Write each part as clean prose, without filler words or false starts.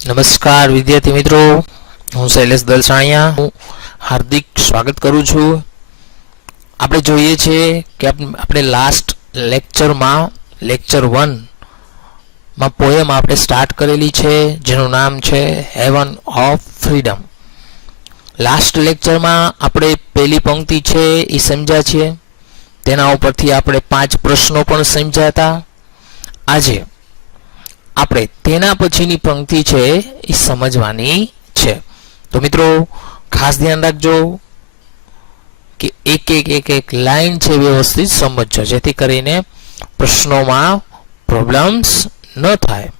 નમસ્કાર વિદ્યાર્થી મિત્રો, હું શૈલેષ દલસાણિયા હું હાર્દિક સ્વાગત કરું છું. આપણે જોઈએ છીએ કે આપણે લાસ્ટ લેક્ચરમાં લેક્ચર 1 માં પોએમ આપણે સ્ટાર્ટ કરેલી છે જેનું નામ છે હેવન ઓફ ફ્રીડમ. લાસ્ટ લેક્ચરમાં આપણે પહેલી પંક્તિ છે એ સમજ્યા છીએ, તેના ઉપરથી આપણે 5 પ્રશ્નો પણ સમજ્યા હતા. આજે આપણે તેના પછીની પંક્તિ છે એ સમજવાની છે. તો મિત્રો ખાસ ધ્યાન રાખજો કે એક લાઈન છે વ્યવસ્થિત સમજજો, જેથી કરીને પ્રશ્નોમાં પ્રોબ્લેમ્સ ન થાય.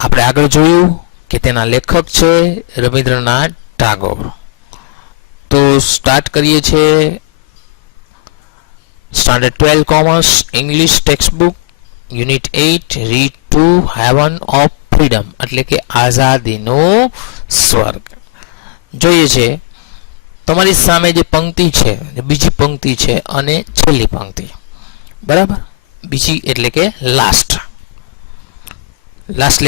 આપણે આગળ જોયું કે તેના લેખક છે રવિન્દ્રનાથ ટાગોર. તો સ્ટાર્ટ કરીએ છીએ. Standard 12 Commerce English Textbook Unit 8 Read to Heaven of Freedom એટલે કે આઝાદીનો સ્વર્ગ. જોઈએ છે તમારી સામે જે પંક્તિ છે, બીજી પંક્તિ છે અને છેલ્લી પંક્તિ, બરાબર. બીજી એટલે કે લાસ્ટ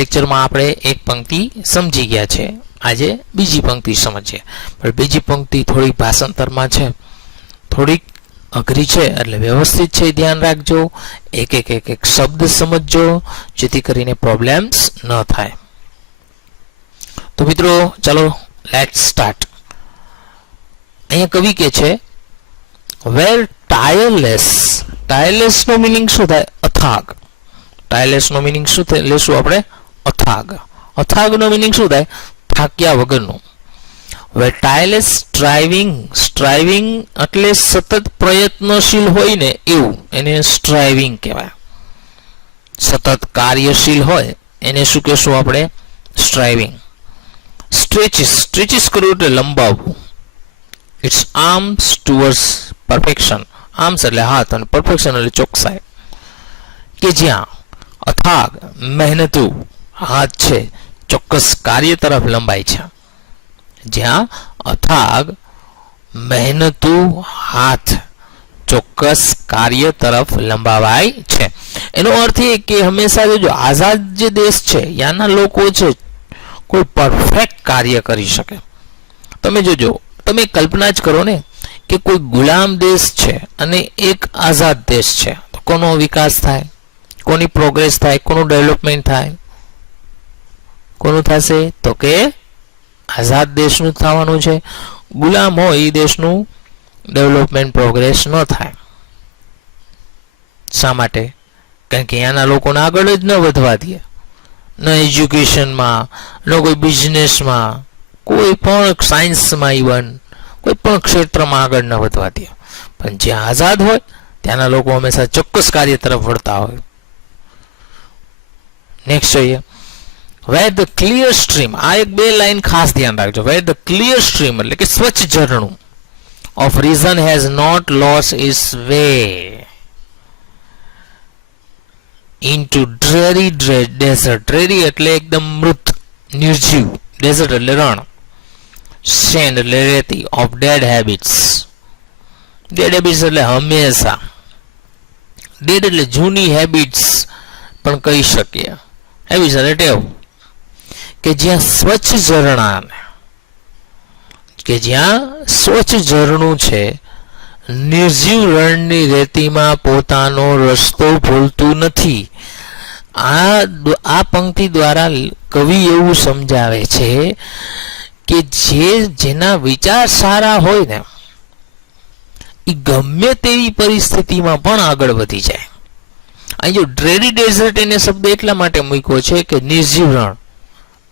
લેક્ચરમાં આપણે એક પંક્તિ સમજી ગયા છે, આજે બીજી પંક્તિ સમજીએ. પણ બીજી પંક્તિ થોડી ભાષાંતરમાં છે, થોડીક અઘરી છે, એટલે વ્યવસ્થિત છે ધ્યાન રાખજો, એક શબ્દ સમજજો, જેથી કરીને પ્રોબ્લેમ્સ ન થાય. તો મિત્રો ચાલો લેટ્સ સ્ટાર્ટ. અહીંયા કવિ કે છે વેર ટાયરલેસ નો મિનિંગ શું થાય? અથાગ. ટાયરલેસ નો મિનિંગ શું થાય લેશું આપણે? અથાગ. અથાગ નો મિનિંગ શું થાય? થાક્યા વગરનું. હવે ટાયરલેસ સ્ટ્રાઇવિંગ એટલે સતત પ્રયત્નશીલ હોય ને એવું, એને સ્ટ્રાઇવિંગ કહેવાય. સતત કાર્યશીલ હોય એને શું કહેશું આપણે? સ્ટ્રાઇવિંગ. સ્ટ્રેચિસ કરવું એટલે લંબાવવું. It's arms towards perfection. Arms એટલે હાથ અને પરફેક્શન એટલે ચોકસાઈ. કે જ્યાં અથાગ મહેનતુ હાથ છે ચોક્કસ કાર્ય તરફ લંબાય છે. જ્યાં અથાગ મહેનતુ હાથ ચોક્કસ કાર્ય તરફ લંબાવાય છે. એનો અર્થ એ કે હંમેશા જો આઝાદ જે દેશ છે ત્યાંના લોકો છે કોઈ પરફેક્ટ કાર્ય કરી શકે. તમે જોજો, તમે કલ્પના જ કરો ને કે કોઈ ગુલામ દેશ છે અને એક આઝાદ દેશ છે, તો કોનો વિકાસ થાય, કોની પ્રોગ્રેસ થાય, કોનું ડેવલપમેન્ટ થાય? કોનું થશે? તો કે આઝાદ દેશનું થવાનું છે. ગુલામ હોય એ દેશનું ડેવલપમેન્ટ પ્રોગ્રેસ ન થાય. શા માટે? કારણ કે અહીંયાના લોકોને આગળ જ ન વધવા દે, ન એજ્યુકેશનમાં, ન કોઈ બિઝનેસમાં, કોઈ પણ સાયન્સમાં, ઇવન કોઈ પણ ક્ષેત્રમાં આગળ ન વધવા દે. પણ જ્યાં આઝાદ હોય ત્યાંના લોકો હંમેશા ચોક્કસ કાર્ય તરફ વળતા હોય. નેક્સ્ટ જોઈએ where the clear stream. આ એક બે લાઈન ખાસ ધ્યાન રાખજો. where the clear stream એટલે કે સ્વચ્છ ઝરણું of reason has not lost its way into dreary desert. dreary એટલે એકદમ મૃત, નિર્જીવ. desert એટલે રણ. sand એટલે રેતી. of dead habits. dead habits એટલે હંમેશા. dead એટલે જૂની હેબિટ્સ પણ કહી શકીએ. હેબિટ્સ એટલે ટેવ. કે જ્યાં સ્વચ્છ ઝરણું છે, નિર્જીવ રણની રેતીમાં પોતાનો રસ્તો ભૂલતું નથી. આ પંક્તિ દ્વારા કવિ એવું સમજાવે છે કે જેના વિચાર સારા હોય ને એ ગમે તેવી પરિસ્થિતિમાં પણ આગળ વધી જાય. અહીં જો ડ્રેરી ડેઝર્ટ એને શબ્દ એટલા માટે મૂક્યો છે કે નિર્જીવ રણ.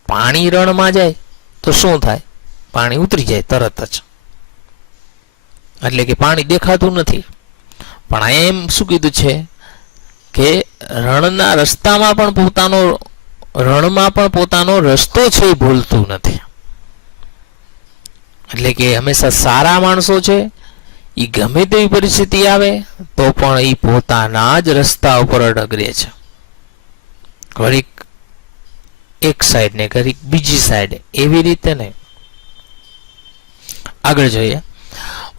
પાણી રણમાં જાય તો શું થાય? પાણી ઉતરી જાય તરત જ, એટલે કે પાણી દેખાતું નથી. પણ એમ શું કીધું છે કે રણના રસ્તામાં પણ પોતાનો રસ્તો છે એ ભૂલતું નથી. એટલે કે હંમેશા સારા માણસો છે એ ગમે તેવી પરિસ્થિતિ આવે તો પણ એ પોતાના જ રસ્તા ઉપર ડગરે છે. ઘડીક એક સાઈડ ને ઘડીક બીજી સાઈડ, એવી રીતે નહીં. આગળ જોઈએ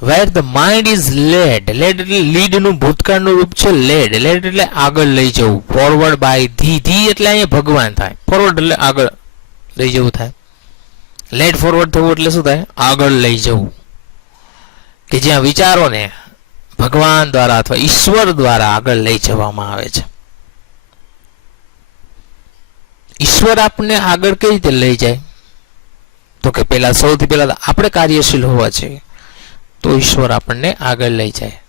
where the mind is led, led એટલે લીડ નું ભૂતકાળનું રૂપ છે લેડ, લેડ એટલે આગળ લઈ જવું, ફોરવર્ડ બાય ધી, ધી એટલે અહીંયા ભગવાન થાય, ફોરવર્ડ એટલે આગળ લઈ જવું થાય, લેડ ફોરવર્ડ થવું એટલે શું થાય, આગળ લઈ જવું, કે જ્યાં વિચારોને ભગવાન દ્વારા અથવા ઈશ્વર દ્વારા આગળ લઈ જવામાં આવે છે. ઈશ્વર આપણને આગળ કઈ રીતે લઈ જાય, તો કે પેલા સૌથી પહેલા આપણે કાર્યશીલ હોવા જોઈએ તો ઈશ્વર આપણને આગળ લઈ જાય.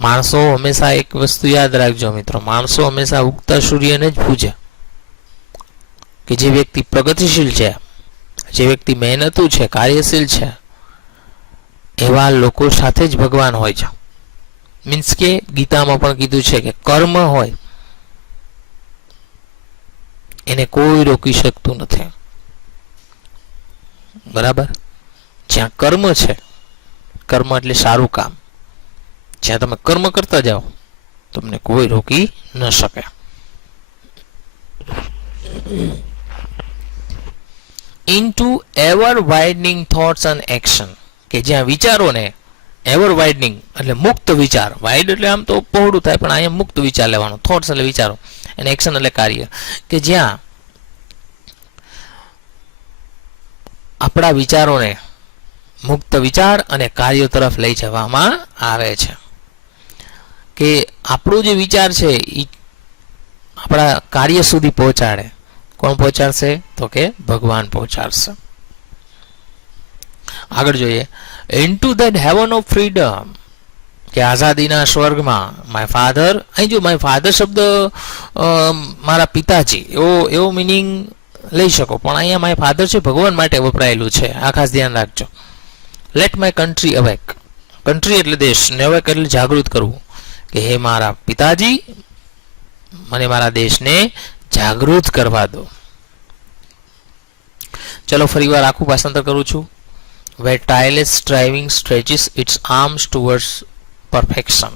માણસો હંમેશા એક વસ્તુ યાદ રાખજો મિત્રો, માણસો હંમેશા ઉગતા સૂર્યને જ પૂજે, કે જે વ્યક્તિ પ્રગતિશીલ છે, જે વ્યક્તિ મહેનતુ છે, કાર્યશીલ છે, એવા લોકો સાથે જ ભગવાન હોય છે. મીન્સ કે ગીતામાં પણ કીધું છે કે કર્મ હોય એને કોઈ રોકી શકતું નથી. બરાબર, જ્યાં કર્મ છે, કર્મ એટલે સારું કામ, જ્યાં તમે કર્મ કરતા જાઓ તમને કોઈ રોકી ન શકે. Into ever widening thoughts and action, કે જ્યાં વિચારોને એવર વાઇડનિંગ એટલે મુક્ત વિચાર, વાઇડ એટલે આમ તો પહોળું થાય પણ અહીંયા મુક્ત વિચાર લેવાનો, થોટ્સ એટલે વિચારો અને એક્શન એટલે કાર્ય, કે જ્યાં આપણા વિચારોને મુક્ત વિચાર અને કાર્યો તરફ લઈ જવામાં આવે છે. કે આપણો જે વિચાર છે એ આપણા કાર્ય સુધી પહોંચાડે. કોણ પહોંચાડશે, તો કે ભગવાન પહોંચાડશે. આગળ જોઈએ, into that heaven of freedom, કે આઝાદીના સ્વર્ગમાં. માય ફાધર, અહીં જો માય ફાધર શબ્દ મારા પિતાજી એવો મિનિંગ લઈ શકો, પણ અહીંયા માય ફાધર છે ભગવાન માટે વપરાયેલું છે, આ ખાસ ધ્યાન રાખજો. Let my country awake, country એટલે દેશ, ને અવેક એટલે જાગૃત કરવું, કે હે મારા પિતાજી મને મારા દેશને જાગૃત કરવા દો. ચલો ફરીવાર આખું ભાષાંતર કરું છું. Where tireless striving stretches its arms towards perfection,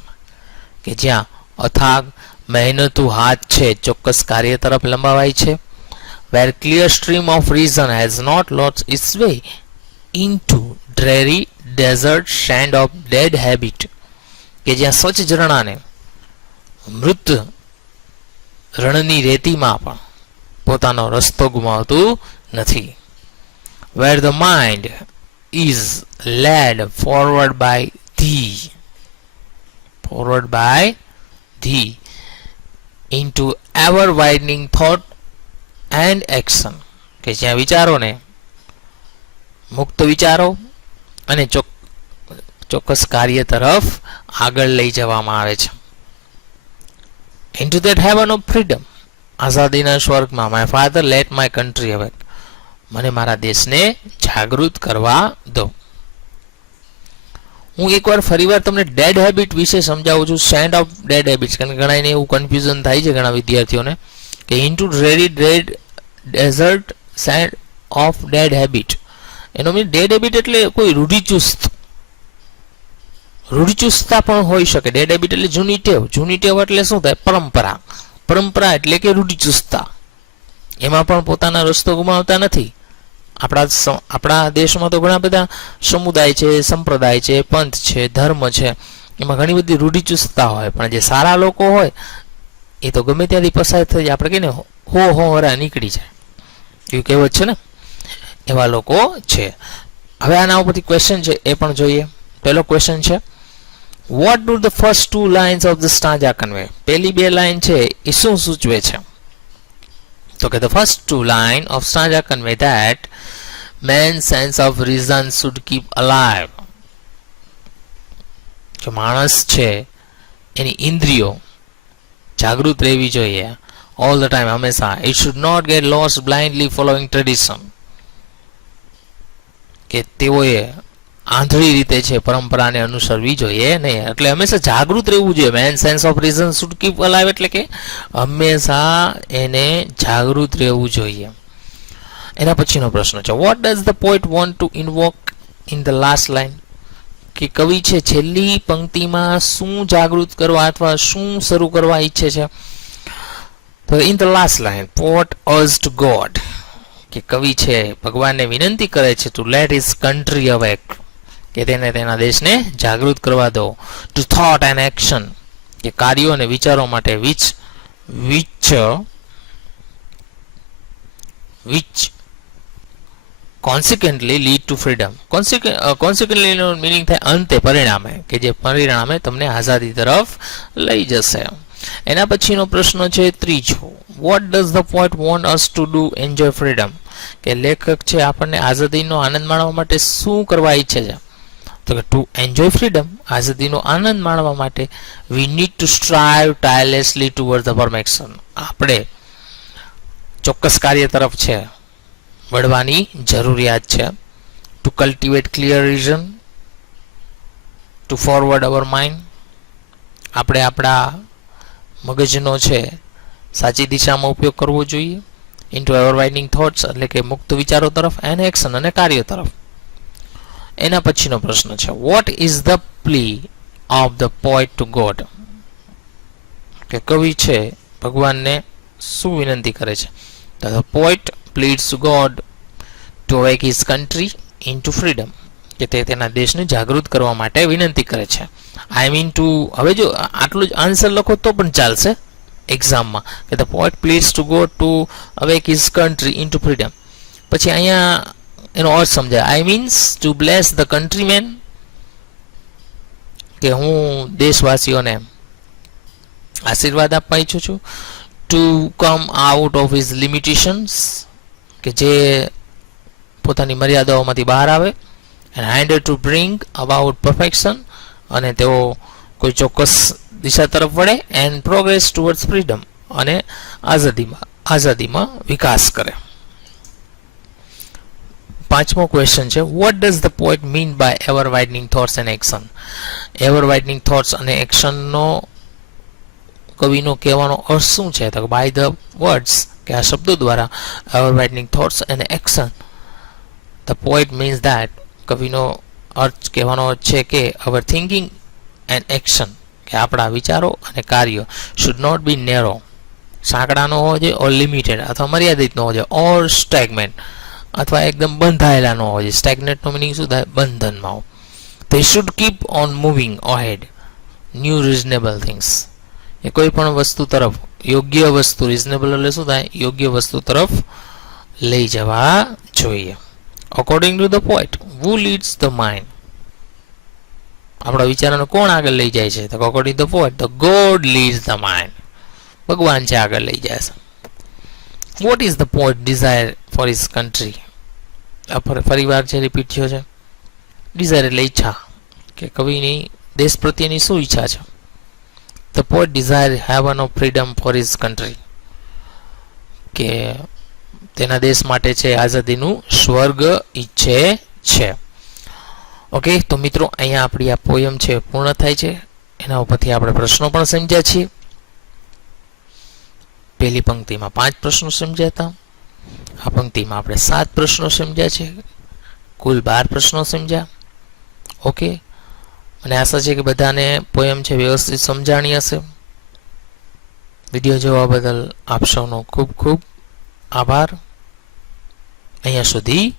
કે જ્યાં અથાગ મહેનતુ હાથ છે ચોક્કસ કાર્ય તરફ લંબાવાય છે. Where clear stream of reason has not lost its way into dreary desert sand of dead habit, કે જ્યાં સ્વચ્છ ઝરણાને મૃત રણની રેતીમાં પણ પોતાનો રસ્તો ગુમાવતું નથી. Where the mind is led forward by thee into ever widening thought and action, કે જ્યાં વિચારોને મુક્ત વિચારો અને ચોક્કસ કાર્ય તરફ આગળ લઈ જવામાં આવે છે. into that heaven of freedom, આઝાદીના સ્વર્ગમાં. my father let my country awake, મને મારા દેશને જાગૃત કરવા દો. હું એકવાર ફરીવાર તમને ડેડ હેબિટ વિશે સમજાવું છું, સેન્ડ ઓફ ડેડ હેબિટ્સ, કારણ કે ઘણાને એવું કન્ફ્યુઝન થાય છે ઘણા વિદ્યાર્થીઓને, કે into dreary dead desert sand of dead habit. એનો મીન ડેડ હેબિટ એટલે કોઈ રૂઢિચુસ્તતા પણ હોઈ શકે. ડેડ હેબિટ એટલે જૂની ટેવ, જૂની ટેવ એટલે શું થાય, પરંપરા, પરંપરા એટલે કે રૂઢિચુસ્તતા, એમાં પણ પોતાના રસ્તો ગુમાવતા નથી. આપણા દેશમાં તો ઘણા બધા સમુદાય છે, સંપ્રદાય છે, પંથ છે, ધર્મ છે, એમાં ઘણી બધી રૂઢિચુસ્તતા હોય, પણ જે સારા લોકો હોય એ તો ગમે ત્યાંથી પસાર થઈ આપણે કહીને હો હરા નીકળી જાય, એવું કહેવત છે ને, એવા લોકો છે. હવે આના ઉપરથી ક્વેશ્ચન છે એ પણ જોઈએ. પહેલો ક્વેશ્ચન છે, what do the first two lines of the stanza convey, પહેલી બે લાઈન છે એ શું સૂચવે છે? તો કે the first two line of stanza convey that man's sense of reason should keep alive, કે માણસ છે એની ઇન્દ્રિયો જાગૃત રહેવી જોઈએ all the time, હંમેશા. it should not get lost blindly following tradition, કે તેઓએ આંધળી રીતે છે પરંપરાને અનુસરવી જોઈએ નહીં, એટલે હંમેશા જાગૃત રહેવું જોઈએ. Men sense of reason should keep alive, એટલે કે હંમેશા એને જાગૃત રહેવું જોઈએ. એના પછીનો પ્રશ્ન છે, what does the poet want to invoke in the last line, કે કવિ છે છેલ્લી પંક્તિમાં શું જાગૃત કરવા અથવા શું શરૂ કરવા ઈચ્છે છે? તો in the last line poet urged God, કે કવિ છે ભગવાનને વિનંતી કરે છે to let his country awake, કે તેને તેના દેશને જાગૃત કરવા દો. ટુ થોટ એન્ડ એક્શન, કે કાર્યો અને વિચારો માટે which consequently lead to freedom. Consequently નો મીનિંગ થાય અંતે, પરિણામે, કે જે પરિણામે તમને આઝાદી તરફ લઈ જશે. એના પછીનો પ્રશ્ન છે ત્રીજો, what does the poet want us to do enjoy freedom? કે લેખક છે આપણને આઝાદીનો આનંદ માણવા માટે શું કરવા ઈચ્છે છે? તો કે ટુ એન્જોય ફ્રીડમ, આઝાદીનો આનંદ માણવા માટે we need to strive tirelessly towards the perfection. આપણે ચોક્કસ કાર્ય તરફ છે વળવાની જરૂરિયાત છે. To cultivate clear reason, to forward our mind, આપણે આપણા મગજનો છે સાચી દિશામાં ઉપયોગ કરવો જોઈએ. ઇન્ટુ એવરવાઇડિંગ થોટ્સ, એટલે કે મુક્ત વિચારો તરફ, એન્ડ એક્શન, અને કાર્ય તરફ. એના પછીનો પ્રશ્ન છે what is the plea of the poet to God? કે કવિ છે ભગવાનને શું વિનંતી કરે છે? તો the poet pleads to God to awake his country into freedom, કે તે તેના દેશને જાગૃત કરવા માટે વિનંતી કરે છે. આઈ મીન ટુ, હવે જો આટલું જ આન્સર લખો તો પણ ચાલશે એક્ઝામમાં, કે the poet pleads to God to awake his country into freedom. પછી અહીંયા એનો અર્થ સમજાય. I means to bless the countryman, કે હું દેશવાસીઓને આશીર્વાદ આપવા ઈચ્છું છું. To come out of his limitations, કે જે પોતાની મર્યાદાઓમાંથી બહાર આવે. And hinder to bring about perfection, અને તેઓ કોઈ ચોક્કસ દિશા તરફ વળે. એન્ડ પ્રોગ્રેસ ટુવર્ડ્સ ફ્રીડમ, અને આઝાદીમાં વિકાસ કરે. પાંચમો ક્વેશ્ચન છે what does the poet mean by ever widening thoughts and action? Ever widening thoughts અને એક્શનનો કવિનો કહેવાનો અર્થ શું છે? તો બાય ધ વર્ડ્સ, કે આ શબ્દો દ્વારા ever widening thoughts and action, the poet means that, કવિનો અર્થ કહેવાનો અર્થ છે કે અવર થિંકિંગ એન્ડ એક્શન, કે આપણા વિચારો અને કાર્યો શુડ નોટ બી નેરો, સાંકડા ન હોવો જોઈએ, ઓર લિમિટેડ, અથવા મર્યાદિત ન હોવો જોઈએ, ઓર સ્ટેગમેન્ટ, અથવા એકદમ બંધાયેલા ન હોવો જોઈએ. સ્ટેગ્નેટનો મિનિંગ શું થાય? બંધનમાં. they should keep on moving ahead new reasonable things, એ કોઈ પણ વસ્તુ તરફ, યોગ્ય વસ્તુ, રિઝનેબલ એટલે શું થાય? યોગ્ય વસ્તુ તરફ લઈ જવા જોઈએ. According to the poet, who leads the mind? આપણા વિચારોને કોણ આગળ લઈ જાય છે? તો according the poet, the god leads the mind, ભગવાન છે આગળ લઈ જાય છે. What is the poet desire for his country? ફરીવાર છે રિપીટ થયો છે. ડિઝાયર એટલે ઈચ્છા, કે કવિની દેશ પ્રત્યેની શું ઈચ્છા છે? The poet desire heaven of freedom for his country, કે તેના દેશ માટે છે આઝાદીનું સ્વર્ગ ઈચ્છે છે. ઓકે, તો મિત્રો અહીંયા આપણી આ પોયમ છે પૂર્ણ થાય છે. એના ઉપરથી આપણે પ્રશ્નો પણ સમજ્યા છીએ. પહેલી પંક્તિમાં 5 પ્રશ્નો સમજ્યા હતા. આ પંક્તિમાં આપણે 7 પ્રશ્નો સમજ્યા છે. કુલ 12 પ્રશ્નો સમજ્યા. ઓકે, અને આશા છે કે બધાને પોયમ છે વ્યવસ્થિત સમજાણી હશે. વિડીયો જોવા બદલ આપ સૌનો ખૂબ ખૂબ આભાર. અહીંયા સુધી